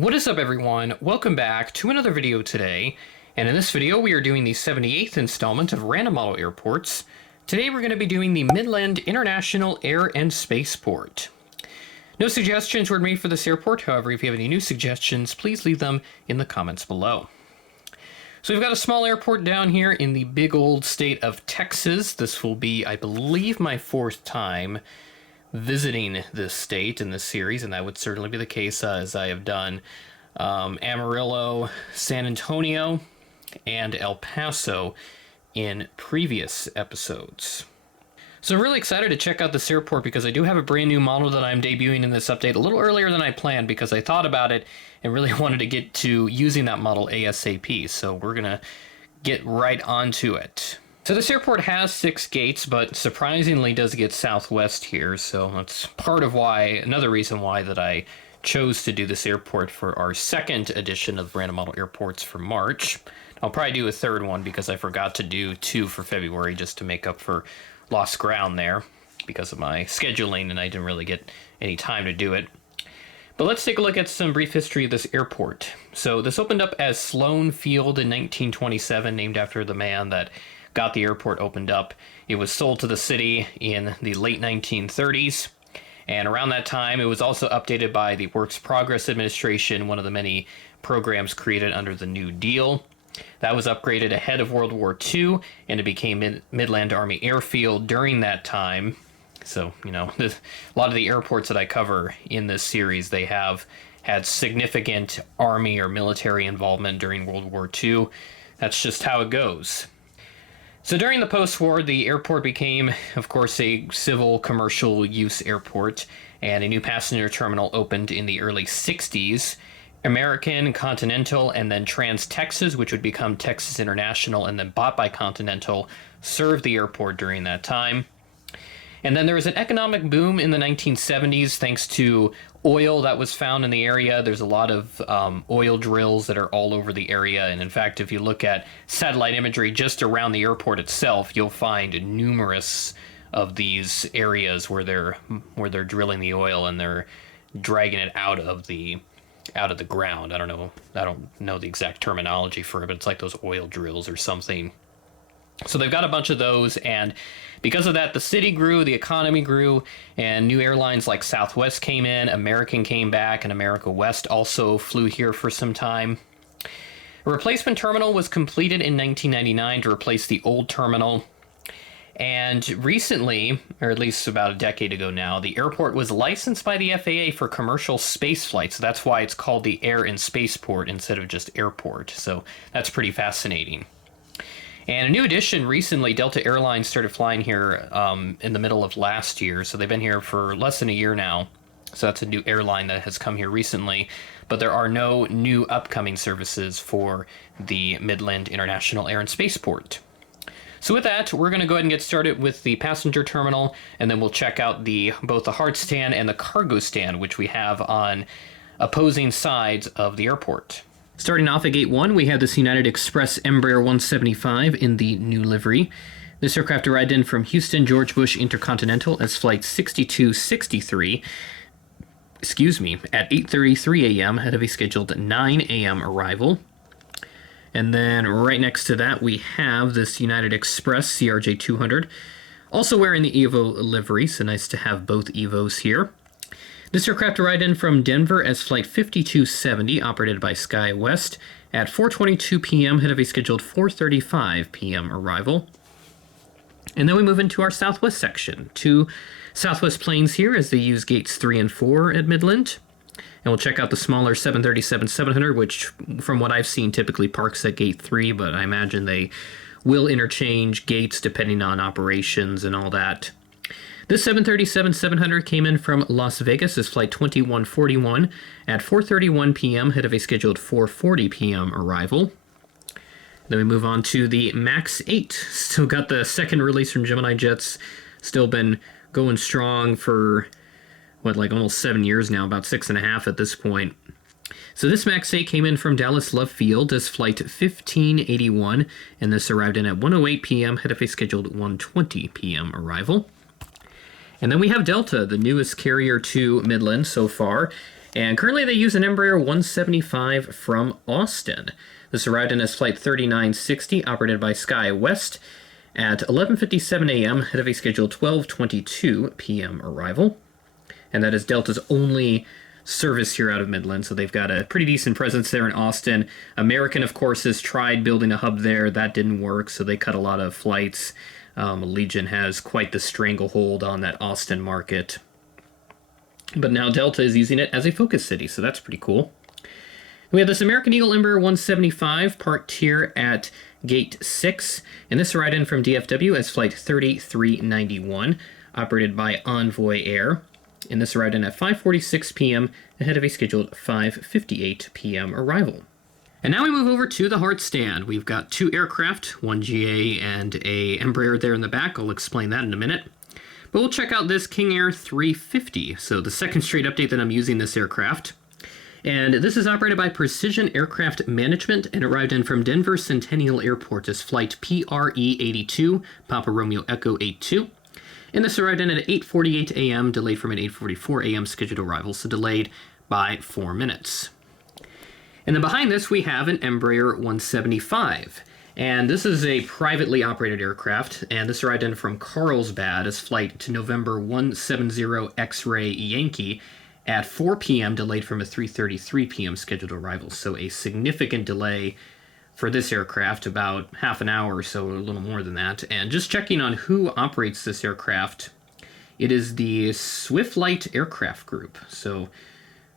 What is up, everyone? Welcome back to another video today, and in this video we are doing the 78th installment of Random Model Airports. Today we're going to be doing the Midland International Air and Spaceport. No suggestions were made for this airport, however if you have any new suggestions please leave them in the comments below. So we've got a small airport down here in the big old state of Texas. This will be, I believe, my fourth time visiting this state in this series, and that would certainly be the case as I have done Amarillo, San Antonio, and El Paso in previous episodes. So I'm really excited to check out this airport because I do have a brand new model that I'm debuting in this update a little earlier than I planned because I thought about it and really wanted to get to using that model ASAP. So we're gonna get right onto it. So this airport has 6 gates, but surprisingly does get southwest here, so that's part of why, another reason why that I chose to do this airport for our second edition of Random Model Airports for March. I'll probably do a third one because I forgot to do 2 for February just to make up for lost ground there because of my scheduling and I didn't really get any time to do it. But let's take a look at some brief history of this airport. So this opened up as Sloan Field in 1927, named after the man that got the airport opened up. It was sold to the city in the late 1930s, and around that time it was also updated by the Works Progress Administration, one of the many programs created under the New Deal. That was upgraded ahead of World War II, and it became Midland Army Airfield during that time. So, you know, a lot of the airports that I cover in this series, they have had significant Army or military involvement during World War II. That's just how it goes. So during the post-war, the airport became, of course, a civil commercial use airport, and a new passenger terminal opened in the early 60s. American, Continental, and then Trans-Texas, which would become Texas International and then bought by Continental, served the airport during that time. And then there was an economic boom in the 1970s thanks to oil that was found in the area. There's a lot of oil drills that are all over the area. And in fact, if you look at satellite imagery just around the airport itself, you'll find numerous of these areas where they're drilling the oil and they're dragging it out of the ground. I don't know the exact terminology for it, but it's like those oil drills or something. So they've got a bunch of those, and because of that, the city grew, the economy grew, and new airlines like Southwest came in, American came back, and America West also flew here for some time. A replacement terminal was completed in 1999 to replace the old terminal, and recently, or at least about a decade ago now, the airport was licensed by the FAA for commercial space flights. So that's why it's called the Air and Spaceport instead of just airport. So that's pretty fascinating. And a new addition recently, Delta Airlines started flying here in the middle of last year. So they've been here for less than a year now. So that's a new airline that has come here recently. But there are no new upcoming services for the Midland International Air and Spaceport. So with that, we're going to go ahead and get started with the passenger terminal, and then we'll check out both the hard stand and the cargo stand, which we have on opposing sides of the airport. Starting off at Gate 1, we have this United Express Embraer 175 in the new livery. This aircraft arrived in from Houston George Bush Intercontinental as Flight 6263, at 8:33 a.m. ahead of a scheduled 9 a.m. arrival. And then right next to that, we have this United Express CRJ 200, also wearing the Evo livery, so nice to have both Evos here. This aircraft arrived in from Denver as Flight 5270, operated by SkyWest, at 4:22 p.m. ahead of a scheduled 4:35 p.m. arrival. And then we move into our Southwest section. 2 Southwest planes here as they use gates 3 and 4 at Midland. And we'll check out the smaller 737-700, which from what I've seen typically parks at gate 3, but I imagine they will interchange gates depending on operations and all that. This 737-700 came in from Las Vegas as Flight 2141 at 4:31 p.m. ahead of a scheduled 4:40 p.m. arrival. Then we move on to the MAX 8. Still got the second release from Gemini jets. Still been going strong for, almost 7 years now, about 6.5 at this point. So this MAX 8 came in from Dallas Love Field as Flight 1581, and this arrived in at 1:08 p.m. ahead of a scheduled 1:20 p.m. arrival. And then we have Delta, the newest carrier to Midland so far, And currently they use an Embraer 175 from Austin. This arrived in as Flight 3960, operated by SkyWest at 11:57 a.m. ahead of a scheduled 12:22 p.m. arrival. And that is Delta's only service here out of Midland, so they've got a pretty decent presence there in Austin. American, of course, has tried building a hub there. That didn't work, so they cut a lot of flights. Allegiant has quite the stranglehold on that Austin market. But now Delta is using it as a focus city, so that's pretty cool. We have this American Eagle Embraer 175 parked here at Gate 6, and this arrived in from DFW as Flight 3391, operated by Envoy Air. And this arrived in at 5:46 p.m. ahead of a scheduled 5:58 p.m. arrival. And now we move over to the hard stand. We've got two aircraft, one GA and a Embraer there in the back. I'll explain that in a minute. But we'll check out this King Air 350, so the second straight update that I'm using this aircraft. And this is operated by Precision Aircraft Management and arrived in from Denver Centennial Airport as Flight PRE-82, Papa Romeo Echo 82. And this arrived in at 8:48 a.m., delayed from an 8:44 a.m. scheduled arrival, so delayed by 4 minutes. And then behind this, we have an Embraer 175. And this is a privately operated aircraft, and this arrived in from Carlsbad as Flight to November 170 X-Ray Yankee at 4 p.m., delayed from a 3:33 p.m. scheduled arrival. So a significant delay for this aircraft, about half an hour or so, a little more than that. And just checking on who operates this aircraft, it is the Swiftlight Aircraft Group. So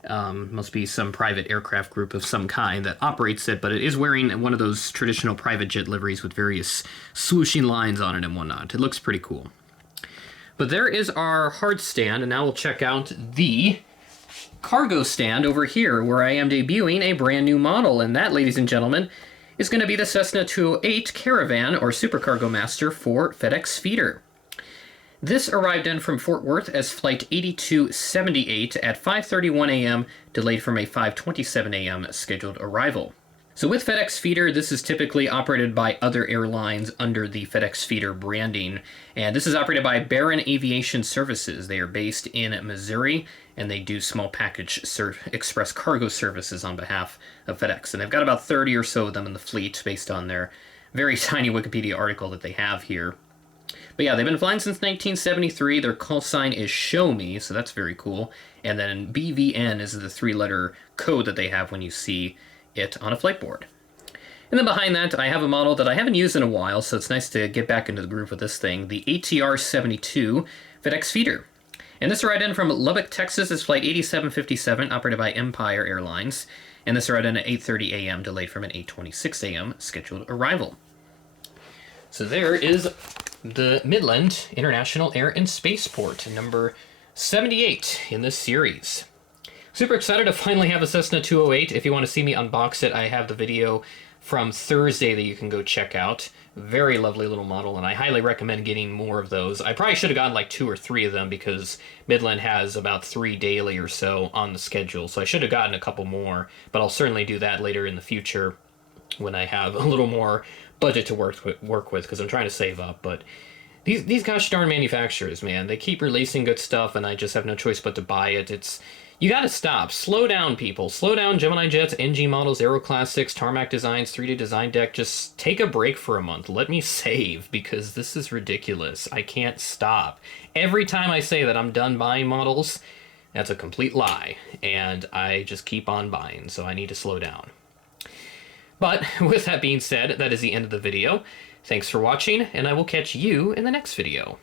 must be some private aircraft group of some kind that operates it, but it is wearing one of those traditional private jet liveries with various swooshing lines on it and whatnot. It looks pretty cool. But there is our hard stand, and now we'll check out the cargo stand over here, where I am debuting a brand new model, and that, ladies and gentlemen, is going to be the Cessna 208 Caravan, or Supercargo Master, for FedEx Feeder. This arrived in from Fort Worth as Flight 8278 at 5:31 a.m., delayed from a 5:27 a.m. scheduled arrival. So with FedEx Feeder, this is typically operated by other airlines under the FedEx Feeder branding, and this is operated by Barron Aviation Services. They are based in Missouri, and they do small package express cargo services on behalf of FedEx. And they've got about 30 or so of them in the fleet based on their very tiny Wikipedia article that they have here. But yeah, they've been flying since 1973. Their call sign is Show Me, so that's very cool. And then BVN is the 3-letter code that they have when you see it on a flight board. And then behind that, I have a model that I haven't used in a while, so it's nice to get back into the groove with this thing, the ATR-72 FedEx Feeder. And this arrived in from Lubbock, Texas as Flight 8757, operated by Empire Airlines. And this arrived in at 8:30 a.m., delayed from an 8:26 a.m. scheduled arrival. So there is the Midland International Air and Spaceport, number 78 in this series. Super excited to finally have a Cessna 208. If you want to see me unbox it, I have the video from Thursday that you can go check out. Very lovely little model, and I highly recommend getting more of those. I probably should have gotten like 2 or 3 of them because Midland has about 3 daily or so on the schedule, so I should have gotten a couple more, but I'll certainly do that later in the future when I have a little more budget to work with because I'm trying to save up. But these gosh darn manufacturers, man, they keep releasing good stuff, and I just have no choice but to buy it. You gotta stop. Slow down, people. Slow down. Gemini jets, NG models, Aero Classics, Tarmac designs, 3D design deck. Just take a break for a month. Let me save, because this is ridiculous. I can't stop. Every time I say that I'm done buying models, that's a complete lie, and I just keep on buying, so I need to slow down. But with that being said, that is the end of the video. Thanks for watching, and I will catch you in the next video.